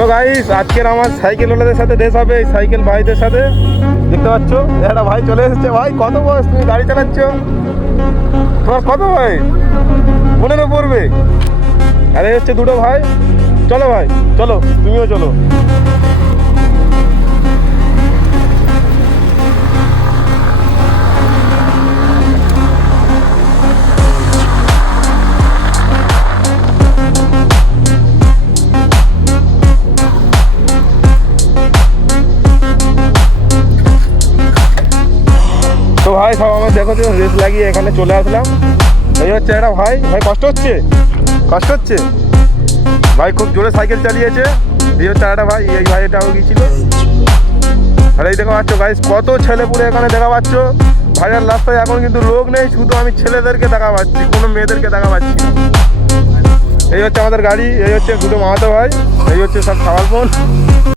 তো গাইস আজকের আমার সাইকেল ওলাদের সাথে রেস হবে, এই সাইকেল ভাইদের সাথে। দেখতে পাচ্ছ একটা ভাই চলে এসেছে। ভাই কত বয়স, তুমি গাড়ি চালাচ্ছ? তোমার কত ভাই? 15 পড়বে। আরে হচ্ছে দুটো ভাই। চলো ভাই চলো, তুমিও চলো। তো ভাই সব আমার দেখো তো রেস লাগিয়ে এখানে চলে আসলাম। এই হচ্ছে একটা ভাই। ভাই কষ্ট হচ্ছে? কষ্ট হচ্ছে? ভাই খুব জোরে সাইকেল চালিয়েছে। এই হচ্ছে একটা ভাই, এই ভাই এটাও গিয়েছিল। আর এই দেখা পাচ্ছ গাইস কত ছেলে পুরো এখানে দেখা পাচ্ছ। ভাইয়ের রাস্তায় এখন কিন্তু লোক নেই, শুধু আমি ছেলেদেরকে দেখা পাচ্ছি, কোনো মেয়েদেরকে দেখা পাচ্ছি না। এই হচ্ছে আমাদের গাড়ি, এই হচ্ছে দুটো মামাতো ভাই, এই হচ্ছে সব খাবার বোন।